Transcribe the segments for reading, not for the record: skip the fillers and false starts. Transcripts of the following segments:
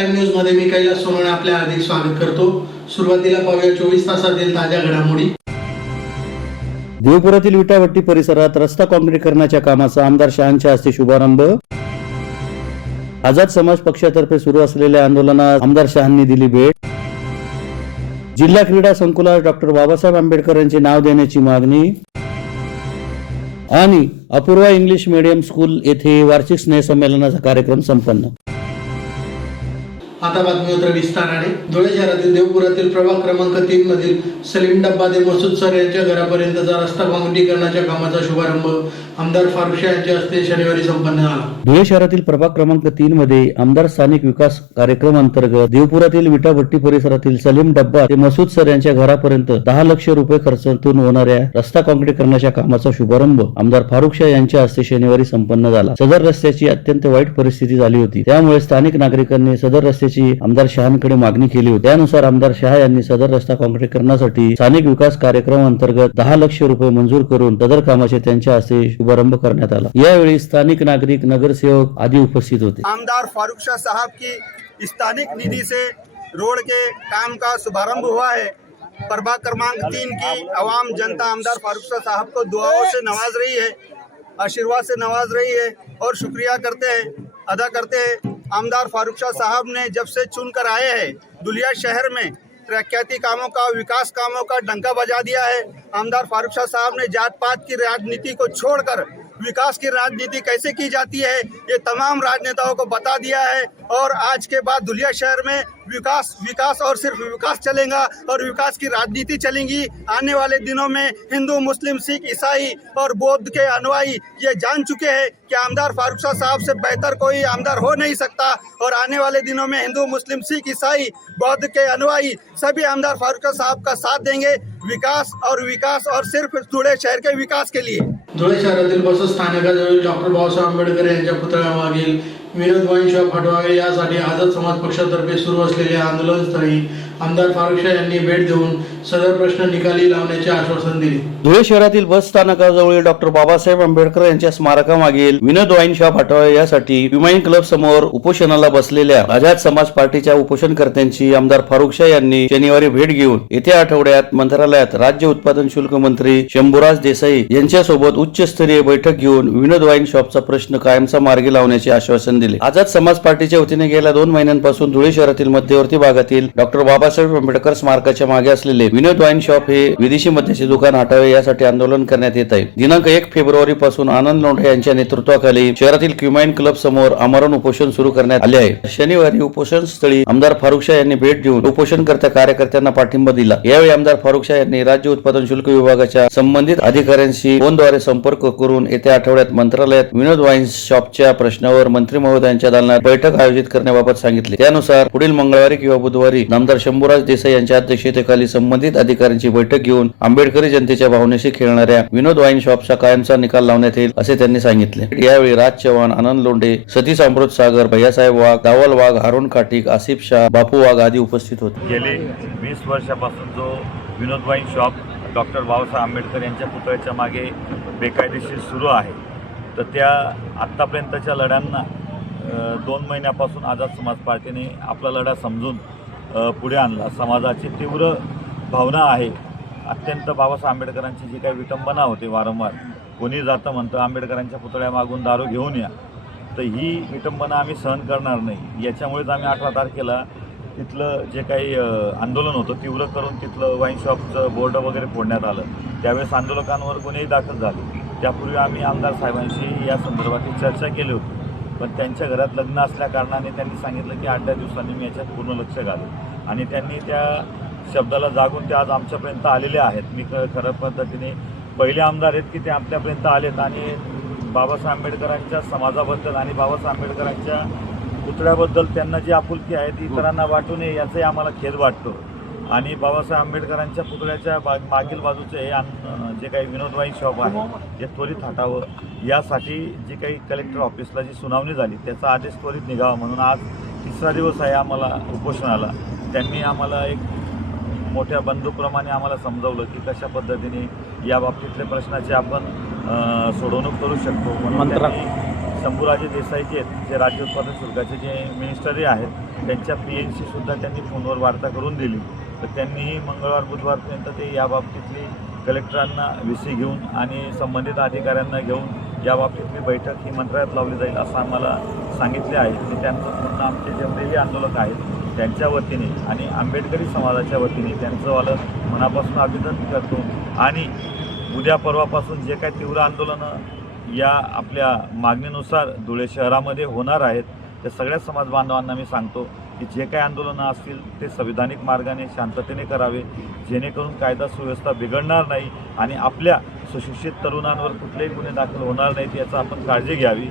Prime news मध्ये मी कैलास सोनवणे आपले हार्दिक स्वागत करतो। सुरुवातीला पाहूया 24 तासातील ताज्या घडामोडी। देवपुरातील विटाभट्टी परिसरात रस्ता काँक्रीटीकरणाच्या कामाचा आमदार शहांच्या हस्ते शुभारंभ। आझाद समाज पक्षातर्फे सुरू असलेल्या आंदोलनात आमदार शहांनी दिली भेट। जिल्हा क्रीडा संकुलात डॉक्टर बाबासाहेब आंबेडकर यांचे नाव देण्याची मागणी। आणि अपूर्वा इंग्लिश मीडियम स्कूल येथे वार्षिक स्नेहसंमेलनाचा कार्यक्रम संपन्न। आता बातमीपत्र विस्ताराने। धुळे शहरातील देवपुरातील प्रभाग क्रमांक 3 मधील सलीम डब्बा ते मसूद सर यांच्या घरापर्यंतचा रस्ता काँक्रीटीकरणाच्या कामाचा शुभारंभ आमदार फारुख शाह यांच्या हस्ते शनिवारी संपन्न झाला। धुळे शहरातील प्रभाग क्रमांक 3 मध्ये आमदार स्थानिक विकास कार्यक्रम अंतर्गत देवपुरातील विटाभट्टी परिसरातील सलीम डब्बा ते मसूद सर यांच्या घरापर्यंत 10 लाख रुपये खर्चातून होणाऱ्या रस्ता काँक्रीटीकरणाच्या कामाचा शुभारंभ आमदार फारुख शाह यांच्या हस्ते शनिवारी संपन्न झाला। सदर रस्त्याची अत्यंत वाईट परिस्थिती झाली होती, त्यामुळे स्थानिक नागरिकांनी सदर रस्त्याची आमदार शहांकडे मागणी केली होती। त्यानुसार आमदार शहा यांनी सदर रस्ता काँक्रीटीकरणासाठी स्थानिक विकास कार्यक्रम अंतर्गत 10 लाख रुपये मंजूर करून सदर कामाचे त्यांच्या हस्ते शुभारंभ करण्यात आला। यावेळी स्थानिक नागरिक, नगरसेवक आदि उपस्थित होते। आमदार फारुख शाह साहब की स्थानिक निधि से रोड के काम का शुभारंभ हुआ है। प्रभाग क्रमांक 3 की आवाम जनता आमदार फारुख शाह साहब को दुआओं से नवाज रही है, आशीर्वाद से नवाज रही है और शुक्रिया अदा करते हैं। आमदार फारुख शाह साहब ने जब से चुनकर आए हैं दुलिया शहर में तरक्याती कामों का, विकास कामों का डंका बजा दिया है। आमदार फारुख शाह साहब ने जात पात की राजनीति को छोड़कर विकास की राजनीति कैसे की जाती है ये तमाम राजनेताओं को बता दिया है। और आज के बाद दुलिया शहर में विकास और सिर्फ विकास चलेगा और विकास की राजनीति चलेगी। आने वाले दिनों में हिंदू, मुस्लिम, सिख, ईसाई और बौद्ध के अनुयायी ये जान चुके हैं कि आमदार फारुख शाह साहब से बेहतर कोई आमदार हो नहीं सकता। और आने वाले दिनों में हिंदू, मुस्लिम, सिख, ईसाई, बौद्ध के अनुयायी सभी आमदार फारुख शाह साहब का साथ देंगे विकास और सिर्फ धुळे शहर के विकास के लिए। धुळे शहरातील बस स्थानकाजवळ डॉक्टर बाबासाहेब आंबेडकर यांच्या पुतळ्यामागील विनोद वाईन शॉप हटवावे यासाठी आझाद समाज पक्षातर्फे सुरू असलेल्या आंदोलनस्थळी आमदार फारुख शाह यांनी भेट देऊन सदर प्रश्न निकाली लावण्याचे आश्वासन दिले। धुळे शहरातील बस स्थानकाजवळ डॉक्टर बाबासाहेब आंबेडकर यांच्या स्मारकामागील विनोद वाईन शॉप हटवावे यासाठी विमाईन क्लब समोर उपोषणाला बसलेल्या आझाद समाज पार्टीच्या उपोषणकर्त्यांची आमदार फारुख शाह यांनी शनिवारी भेट घेऊन येत्या आठवड्यात मंत्रालयात राज्य उत्पादन शुल्क मंत्री शंभूराज देसाई यांच्यासोबत उच्चस्तरीय बैठक घेऊन विनोद वाईन शॉपचा प्रश्न कायमचा मार्गी लावण्याचे आश्वासन दिले। आझाद समाज पार्टीच्या वतीने गेल्या 2 महिन्यांपासून धुळे शहरातील मध्यवर्ती भागातील डॉक्टर बाबासाहेब आंबेडकर स्मारकाच्या मागे असलेले विनोद वाईन शॉप हे विदेशी मद्याचे दुकान हटावे यासाठी आंदोलन करण्यात येत आहे। दिनांक 1 फेब्रुवारी पासून आनंद लोंढे यांच्या नेतृत्वाखाली शहरातील क्युमाइन क्लब समोर आमरण उपोषण सुरू करण्यात आले आहे। शनिवारी उपोषण स्थळी आमदार फारुख शाह यांनी भेट देऊन उपोषणकर्त्या कार्यकर्त्यांना पाठिंबा दिला। यावेळी आमदार फारुख शाह यांनी राज्य उत्पादन शुल्क विभागाच्या संबंधित अधिकाऱ्यांशी फोनद्वारे संपर्क करून येत्या आठवड्यात मंत्रालयात विनोद वाईन शॉपच्या प्रश्नावर मंत्री महोदयांच्या दालनात बैठक आयोजित करण्याबाबत सांगितले। त्यानुसार पुढील मंगळवारी किंवा बुधवारी आमदार शंभूराज देसाई यांच्या अध्यक्षतेखाली संबंधित अधिकाऱ्यांची बैठक घेऊन आंबेडकरी जनतेच्या भावनेशी खेळणाऱ्या विनोद वाईन शॉपचा कायमचा निकाल लावण्यात येईल असे त्यांनी सांगितले। यावेळी राज चव्हाण, आनंद लोंढे, सतीश अमृत सागर, भैयासाहेब वाघ, दावल वाघ, हारून काटिक, आसिफ शाह, बापू वाघ आदी उपस्थित होते। गेले 20 वर्षापासून जो Vinod wine shop doctor Babasaheb Ambedkar यांच्या पुतळ्याच्या मागे बेकायदेशीर सुरू आहे, तर त्या आत्तापर्यंतच्या लढ्यांना 2 महिन्यापासून आझाद समाज पार्टीने आपला लढा समजून पुढे आणला। समाजाची तीव्र भावना आहे। अत्यंत बाबासाहेब आंबेडकरांची जी काही विटंबना होते, वारंवार कोणी जातं म्हणतं आंबेडकरांच्या पुतळ्यामागून दारू घेऊन या, तर ही विटंबना आम्ही सहन करणार नाही। याच्यामुळेच आम्ही 18 तारखेला तिथलं जे काही आंदोलन होतं तीव्र करून तिथलं वाईन शॉपचं बोर्ड वगैरे फोडण्यात आलं। त्यावेळेस आंदोलकांवर गुन्हेही दाखल झाले। त्यापूर्वी आम्ही आमदार साहेबांशी या संदर्भातील चर्चा केली होती, पण त्यांच्या घरात लग्न असल्या कारणाने त्यांनी सांगितलं की 8 दिवसांनी मी याच्यात पूर्ण लक्ष घालेन आणि त्यांनी त्या शब्दाला जागून ते आज आमच्यापर्यंत आलेले आहेत। मी खऱ्या पद्धतीने पहिले आमदार आहेत की ते आपल्यापर्यंत आलेत आणि बाबासाहेब आंबेडकरांच्या समाजाबद्दल आणि बाबासाहेब आंबेडकरांच्या पुतळ्याबद्दल त्यांना जी आपुलकी आहे ती इतरांना वाटू नये याचाही आम्हाला खेद वाटतो। आणि बाबासाहेब आंबेडकरांच्या पुतळ्याच्या मागील बाजूचे जे काही विनोद वाईन शॉप आहे हे त्वरित हटावं यासाठी जी काही कलेक्टर ऑफिसला जी सुनावणी झाली त्याचा आदेश त्वरित निघावा म्हणून आज 3रा दिवस आहे आम्हाला उपोषणाला। त्यांनी आम्हाला एक मोठ्या बंधूप्रमाणे आम्हाला समजावलं की कशा पद्धतीने या बाबतीतल्या प्रश्नाची आपण सोडवणूक करू शकतो। म्हणून त्यांनी शंभूराजे देसाई जे आहेत, जे राज्य उत्पादन शुल्काचे जे मिनिस्टरी आहेत, त्यांच्या PNशी सुद्धा त्यांनी फोनवर वार्ता करून दिली. तर त्यांनीही मंगळवार बुधवारपर्यंत ते याबाबतीतली कलेक्टरांना VC घेऊन आणि संबंधित अधिकाऱ्यांना घेऊन याबाबतीतली बैठक ही मंत्रालयात लावली जाईल असं आम्हाला सांगितले आहे. आणि त्यांचं पूर्ण आमचे जमलेले आंदोलक आहेत त्यांच्या वतीने आणि आंबेडकरी समाजाच्या वतीने त्यांचंवालं मनापासून अभिनंदन करतो. आणि उद्या परवापासून जे काही तीव्र आंदोलनं या आपल्या मागणीनुसार धुळे शहरामध्ये होणार आहेत, त्या सगळ्या समाज बांधवांना मी सांगतो की जे काही आंदोलनं असतील ते संविधानिक मार्गाने शांततेने करावे, जेणेकरून कायदा सुव्यवस्था बिघडणार नाही आणि आपल्या सुशिक्षित तरुणांवर कुठलेही गुन्हे दाखल होणार नाहीत याचा आपण काळजी घ्यावी.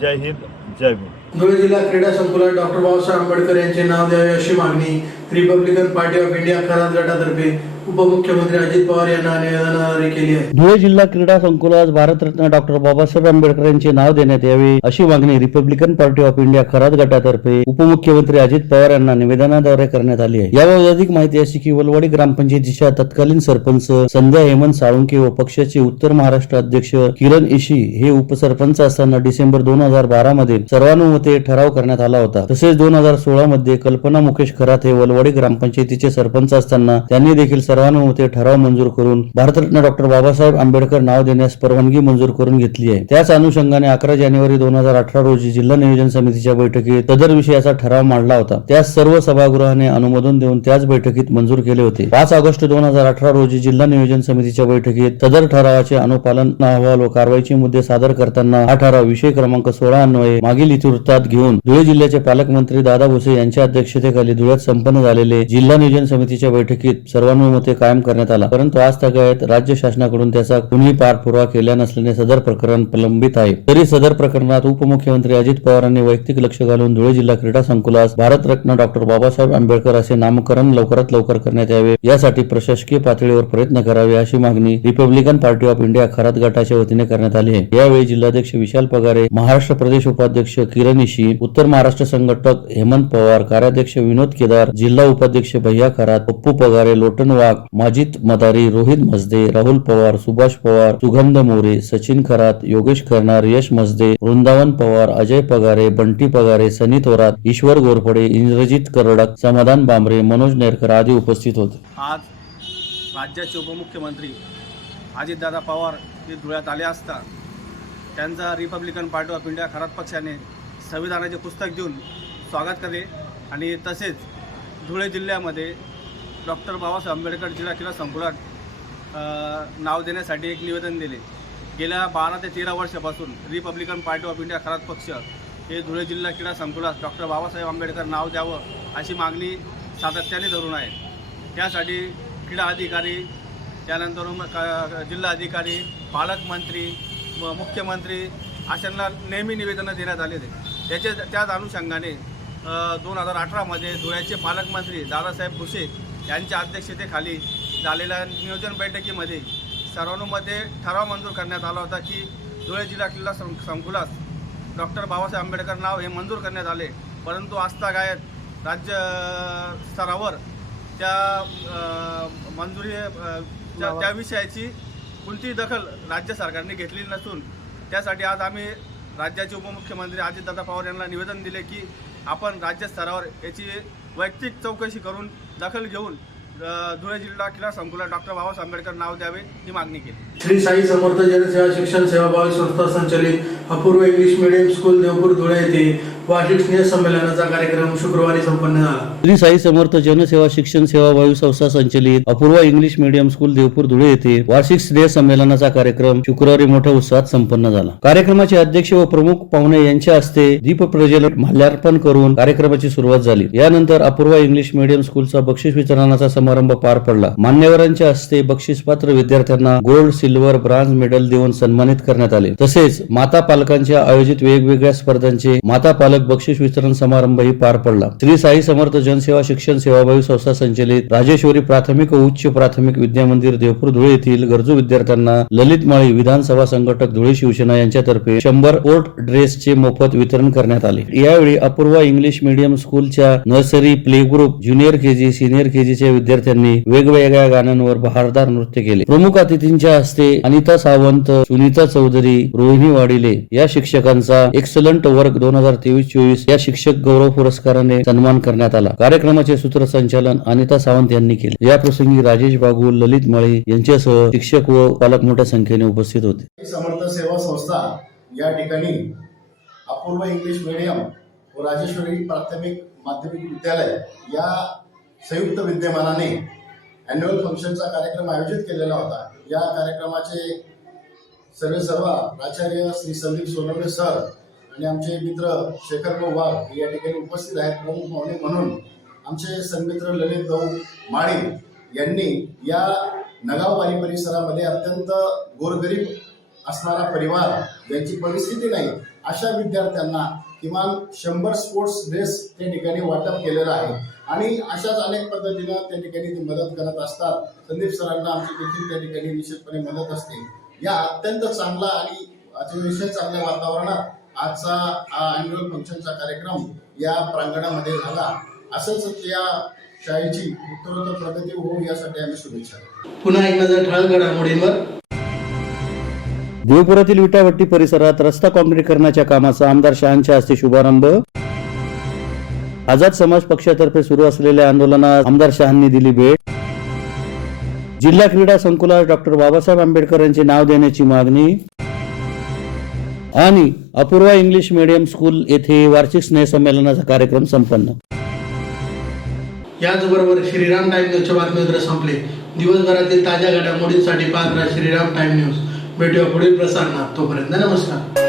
जय हिंद, जय भीम. धुळे जिल्हा क्रीडा संकुलात डॉक्टर बाबासाहेब आंबेडकर यांचे नाव द्यावे अशी मागणी रिपब्लिकन पार्टी ऑफ इंडिया खरात गटातर्फे उपमुख्यमंत्री अजित पवार यांना निवेदनाद्वारे केली आहे. धुळे जिल्हा क्रीडा संकुलात भारतरत्न डॉक्टर बाबासाहेब आंबेडकर यांचे नाव देण्यात यावे अशी मागणी रिपब्लिकन पार्टी ऑफ इंडिया खरात गटातर्फे उपमुख्यमंत्री अजित पवार यांना निवेदनाद्वारे करण्यात आली आहे. याबाबत अधिक माहिती अशी की वलवाडी ग्रामपंचायतीच्या तत्कालीन सरपंच संध्या हेमंत साळुंके व पक्षाचे उत्तर महाराष्ट्र अध्यक्ष किरण इशी हे उपसरपंच असताना डिसेंबर 2012 मध्ये सर्वानुमते ठराव करण्यात आला होता. तसेच 2016 मध्ये कल्पना मुकेश खरात हे वलवाडी ग्रामपंचायतीचे सरपंच असताना त्यांनी देखील सर्वानुमते ठराव मंजूर करून भारतरत्न डॉक्टर बाबासाहेब आंबेडकर नाव देण्यास परवानगी मंजूर करून घेतली आहे. त्याच अनुषंगाने 11 जानेवारी 2018 रोजी जिल्हा नियोजन समितीच्या बैठकीत सदर विषयाचा ठराव मांडला होता. त्यास सर्व सभागृहाने अनुमोदन देऊन त्याच बैठकीत मंजूर केले होते. 5 ऑगस्ट 2018 रोजी जिल्हा नियोजन समितीच्या बैठकीत सदर ठरावाचे अनुपालन अहवाल व कारवाईचे मुद्दे सादर करताना हा ठराव विषय क्रमांक 16 अन्वये मागील इतिवृत्तात घेऊन धुळे जिल्ह्याचे पालकमंत्री दादा भुसे यांच्या अध्यक्षतेखाली धुळ्यात संपन्न झालेले जिल्हा नियोजन समितीच्या बैठकीत सर्वानुमते कायम करण्यात आला. परंतु आज तागायत राज्य शासनाकडून त्याचा कुणीही पाठपुरावा केला नसल्याने सदर प्रकरण प्रलंबित आहे. तरी सदर प्रकरणात उपमुख्यमंत्री अजित पवारांनी वैयक्तिक लक्ष घालून धुळे जिल्हा क्रीडा संकुलास भारतरत्न डॉक्टर बाबासाहेब आंबेडकर असे नामकरण लवकरात लवकर करण्यात यावे यासाठी प्रशासकीय पातळीवर प्रयत्न करावे अशी मागणी रिपब्लिकन पार्टी ऑफ इंडिया खरात गटाच्या वतीने करण्यात आली आहे. यावेळी जिल्हाध्यक्ष विशाल पगारे, महाराष्ट्र प्रदेश उपाध्यक्ष किरण इशी, उत्तर महाराष्ट्र संघटक हेमंत पवार, कार्याध्यक्ष विनोद केदार, जिल्हा उपाध्यक्ष भैया खरात, पप्पू पगारे, लोटन वाघ, माजिद मदारी, रोहित मजदे, राहुल पवार, सुभाष पवार, सुगंध मोरे, सचिन खरात, योगेश करणार, यश मजदे, वृंदावन पवार, अजय पगारे, बंटी पगारे, सनी थोरात, ईश्वर गोरफडे, इंद्रजित करडक, समाधान बांबरे, मनोज नेरकर आदी उपस्थित होते. आज राज्याचे उपमुख्यमंत्री अजितदादा पवार हे धुळ्यात आले असता त्यांचा रिपब्लिकन पार्टी ऑफ इंडिया खरात पक्षाने संविधानाचे पुस्तक देऊन स्वागत केले आणि तसेच धुळे जिल्ह्यामध्ये डॉक्टर बाबासाहेब आंबेडकर जिल्हा क्रीडा संकुलात नाव देण्यासाठी एक निवेदन दिले. गेल्या 12 ते 13 वर्षापासून रिपब्लिकन पार्टी ऑफ इंडिया खरात पक्ष हे धुळे जिल्हा क्रीडा संकुलात डॉक्टर बाबासाहेब आंबेडकर नाव द्यावं अशी मागणी सातत्याने धरून आहे. त्यासाठी क्रीडा अधिकारी, त्यानंतर जिल्हा अधिकारी, पालकमंत्री व मुख्यमंत्री अशांना नेहमी निवेदनं देण्यात आले होते. त्याच अनुषंगाने 2018 मध्ये धुळ्याचे पालकमंत्री दादासाहेब भुसे यांच्या अध्यक्षतेखाली झालेल्या नियोजन बैठकीमध्ये सर्वानुमते ठराव मंजूर करण्यात आला होता की धुळे जिल्हा क्रीडा संकुलात डॉक्टर बाबासाहेब आंबेडकर नाव हे मंजूर करण्यात आले. परंतु आजतागायत राज्य स्तरावर त्या मंजुरी त्या विषयाची कोणतीही दखल राज्य सरकारने घेतली नसून त्यासाठी आज आम्ही राज्याचे उपमुख्यमंत्री अजितदादा पवार यांना निवेदन दिले की आपण राज्य स्तरावर याची वैयक्तिक चौकशी करून दखल घेऊन धुळे जिल्हा क्रीडा संकुलात डॉक्टर बाबासाहेब आंबेडकर नाव द्यावे ही मागणी केली. श्री साई समर्थ जनसेवा शिक्षण सेवाभावी संस्था संचलित Apurva English medium school Deopur Dhule येथे वार्षिक स्नेह संमेलनाचा कार्यक्रम शुक्रवारी संपन्न झाला. श्री साई समर्थ जनसेवा शिक्षण सेवाभावी संस्था संचलित Apurva English medium school Deopur Dhule येथे वार्षिक स्नेह संमेलनाचा कार्यक्रम शुक्रवारी मोठ्या उत्साहात संपन्न झाला. कार्यक्रमाचे अध्यक्ष व प्रमुख पाहुणे यांच्या हस्ते दीप प्रज्वलन माल्यार्पण करून कार्यक्रमाची सुरुवात झाली. यानंतर अपूर्व इंग्लिश मीडियम स्कूलचा बक्षीस वितरणाचा समारंभ पार पडला. मान्यवरांच्या हस्ते बक्षीसपात्र विद्यार्थ्यांना गोल्ड, सिल्वर, ब्रांज मेडल देऊन सन्मानित करण्यात आले. तसेच माता पालकांच्या आयोजित वेगवेगळ्या स्पर्धांचे माता पालक बक्षीस वितरण समारंभही पार पडला. श्री साई समर्थ जनसेवा शिक्षण सेवाभावी संस्था संचलित राजेश्वरी प्राथमिक व उच्च प्राथमिक विद्या मंदिर देवपूर धुळे येथील गरजू विद्यार्थ्यांना ललित माळी विधानसभा संघटक धुळे शिवसेना यांच्यातर्फे 100 स्पोर्ट ड्रेसचे मोफत वितरण करण्यात आले. यावेळी अपूर्व इंग्लिश मीडियम स्कूलच्या nursery, play group, junior KG, senior केजीच्या विद्यार्थी विद्यार्थ्यांनी वेगवेगळ्या गाण्यांवर बहारदार नृत्य केले. प्रमुख अतिथींच्या हस्ते अनिता सावंत, सुनीता चौधरी, रोहिणी वाडिले या शिक्षकांचा एक्सलंट वर्क 2023-24 या शिक्षक गौरव पुरस्काराने सन्मान करण्यात आला. कार्यक्रमाचे सूत्रसंचालन अनिता सावंत यांनी केले. या प्रसंगी राजेश बागुल, ललित माळी यांच्यासह शिक्षक व पालक मोठ्या संख्येने उपस्थित होते. समर्थ सेवा संस्था या ठिकाणी अपूर्व इंग्लिश मीडियम व राजेश्वरी प्राथमिक माध्यमिक विद्यालय या संयुक्त विद्यमानाने ॲन्युअल फंक्शनचा कार्यक्रम आयोजित केलेला होता. या कार्यक्रमाचे सर्व प्राचार्य श्री संदीप सोनवणे सर आणि आमचे मित्र शेखर भाऊ वाघ या ठिकाणी उपस्थित आहेत. प्रमुख पाहुणे म्हणून आमचे सन्मित्र ललित भाऊ माळी यांनी या नगाववाडी परिसरामध्ये अत्यंत गोरगरीब असणारा परिवार, ज्यांची परिस्थिती नाही, अशा विद्यार्थ्यांना किमान 100 स्पोर्ट्स ड्रेस त्या ठिकाणी वाटप केलेलं आहे आणि अशाच अनेक पद्धतीनं त्या ठिकाणी ते मदत करत असतात. संदीप सरांना आमची देखील त्या ठिकाणी निश्चितपणे मदत असते. या अत्यंत चांगला आणि अतिशय चांगल्या वातावरणात आजचा ॲन्युअल फंक्शनचा कार्यक्रम या प्रांगणामध्ये झाला. असंच या शाळेची उत्तरोत्तर प्रगती होऊ यासाठी आम्ही शुभेच्छा देतो. पुन्हा एक नजर ठळक घडामोडींवर. देवपुरातील विटाभट्टी परिसरात रस्ता काँक्रीटीकरणाच्या कामाचा आमदार शहांच्या हस्ते शुभारंभ. आझाद समाज पक्षातर्फे सुरू असलेल्या आंदोलनात आमदार शहांनी दिली भेट. जिल्हा क्रीडा संकुलात डॉक्टर बाबासाहेब आंबेडकर यांचे नाव देण्याची मागणी. आणि अपूर्वा इंग्लिश मीडियम स्कूल येथे वार्षिक स्नेहसंमेलनाचा कार्यक्रम संपन्न. याचबरोबर श्रीराम टाइम न्यूजच्या बातमीपत्र संपले. दिवसभरातील ताज्या घडामोडींसाठी पाहत राहा श्रीराम टाइम न्यूज. भेटूया पुढील प्रसारणात. तोपर्यंत नमस्कार.